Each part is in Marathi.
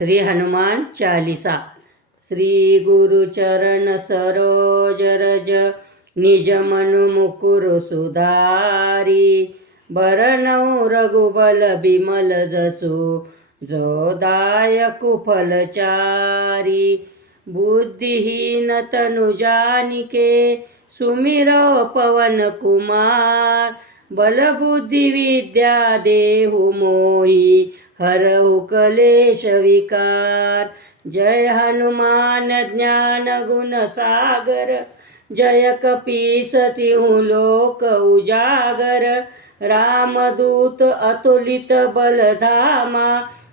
श्री हनुमान चालीसा। श्री गुरु चरण सरोज रज, निज मनु मुकुर सुधारी। बरनउँ रघुबल बिमल जसु, जो दायकु फलचारी। बुद्धिहीन तनु जानिके, सुमिरो पवन कुमार। बल बुद्धि विद्या देहु मोहि, हरहु कलेश विकार। जय हनुमान ज्ञान गुण सागर, जय कपीस तिहुँ लोक उजागर। रामदूत अतुलित बल धामा,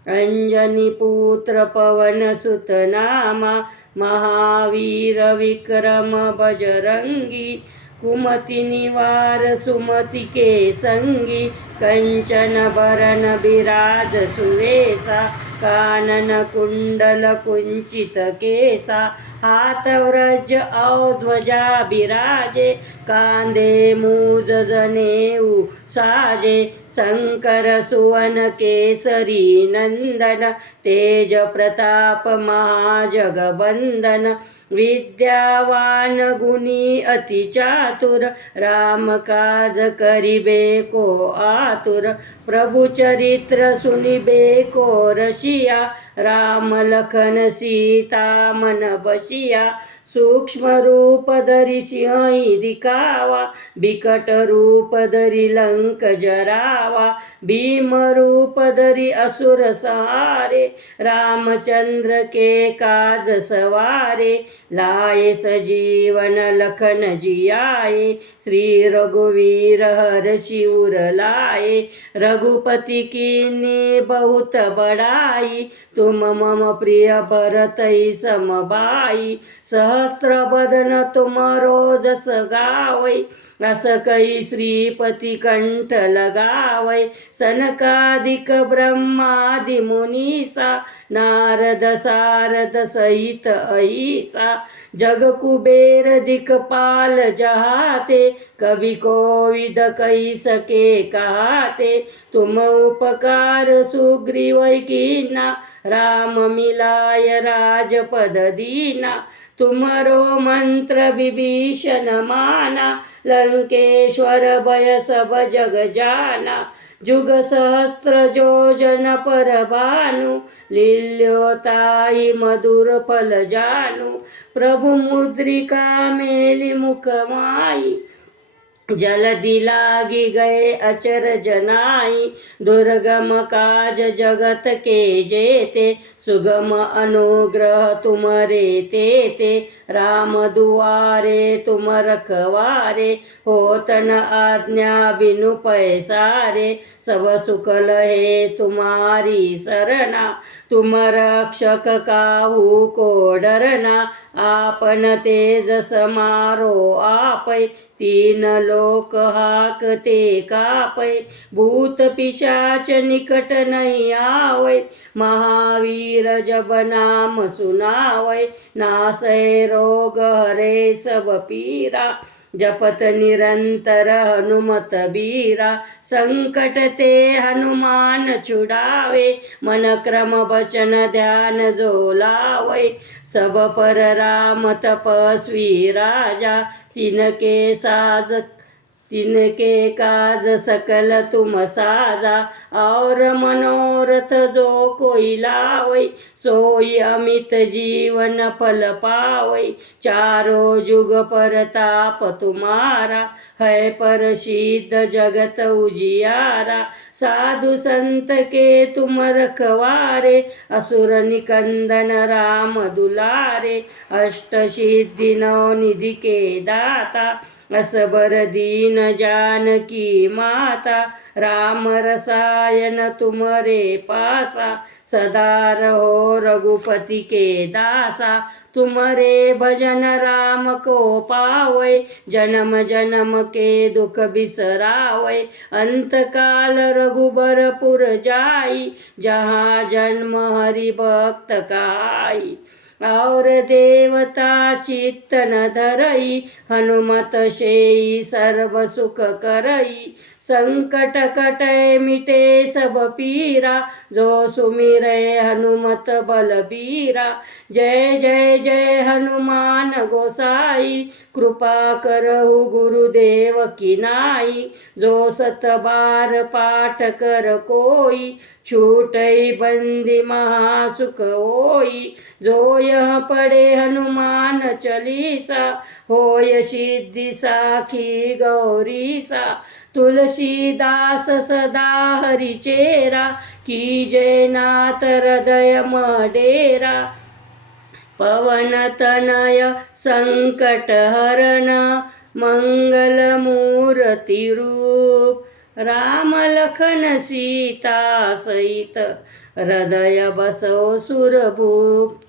अंजनी पुत्र पवन सुत नामा। महावीर विक्रम बजरंगी, कुमति निवार सुमति के संगी। कंचन बरन बिराज सुवेशा, कानन कुंडल कुंचित केसा। हाथ व्रज औ ध्वजा बिराजे, कांधे मूज जनेऊ साजे। शंकर सुवन केसरी नंदन, तेज प्रताप महाजगबंदन। विद्यावान गुणी अति चातुर, राम काज करिबे को आतुर। प्रभु चरित्र सुनिबे को रसिया, राम लखन सीता मन बसिया। सूक्ष्म रूप धरि सिंह दिखावा, बिकट रूप धरि लंक जरावा। भीम रूप धरि असुर संहारे, रामचंद्र के काज सवारे। लाए सजीवन लखन जियाए, श्री रघुवीर हर्षि उर लाए। रघुपति कीन्ही बहुत बड़ाई, तुम मम प्रिय भरतहि सम भाई। सहस्त्र बदन तुमरो जस गावै, अस कही श्रीपति कंठ लगावै। सनकादिक ब्रह्मादि मुनीसा, नारद सारद सहित अहिसा। जग कुबेर दिखपाल जहाते, कवि कोविद कही सके कहाते। तुम उपकार सुग्रीव कीन्हा, राम मिलाय राजपद दीना। तुमरो मंत्र विभीषण माना, लंकेश्वर भय सब जग जाना। जुग सहस्त्र जोजन पर भानु, लील्योताहि मधुर फल जानु। प्रभु मुद्रिका मेलि मुख माही, जलधि लागी गए अचरज नाहि। दुर्गम काज जगत के जेते, सुगम अनुग्रह तुमरे तेते। राम दुआरे तुम रखवारे, होत न आज्ञा बिनु पैसारे। सब सुख लहे तुम्हारी सरना, तुम रक्षक काहू को डरना। आपन तेज समारो आपै, तीन लोक हाकते कापै। भूत पिशाच निकट नहीं आवै, महावीर जब नाम सुनावै। नासै रोग हरे सब पीरा, जपत निरंतर हनुमत बीरा। संकट ते हनुमान छुड़ावे, मन क्रम वचन ध्यान जो लावै। सब पर राम तपस्वी राजा, तिनके काज सकल तुम साजा। और मनोरथ जो कोई लावै, सोई अमित जीवन फल पावै। चारों जुग परताप तुम्हारा, है प्रसिद्ध जगत उजियारा। साधु संत के तुम रखवारे, असुर निकंदन राम दुलारे। अष्ट सिद्धि नौ निधि के दाता, असबर दीन जानकी माता। राम रसायन तुमरे पासा, सदा रहो रघुपति के दासा। तुमरे भजन राम को पावै, जन्म जन्म के दुख बिसरावै। अंत काल रघुबरपुर जाई, जहाँ जन्म हरि भक्त कहाई। और देवता चित्त न धरई, हनुमत सेई सर्व सुख करई। संकट कटै मिटे सब पीरा, जो सुमिरै हनुमत बलबीरा। जय जय जय हनुमान गोसाई, कृपा करहु गुरुदेव की नाई। जो 7 बार पाठ कर कोई, छूटई बंदी महासुख होई। जो यह पढ़े हनुमान चालीसा, होय सिद्धि साखी गौरीसा। तुलसीदास सदा हरिचेरा, कीजय नाथ हृदय मडेरा। पवन तनय संकट हरण, मंगल मूर्ति रूप। राम लखन सीता सहित, हृदय बसो सुरभूप।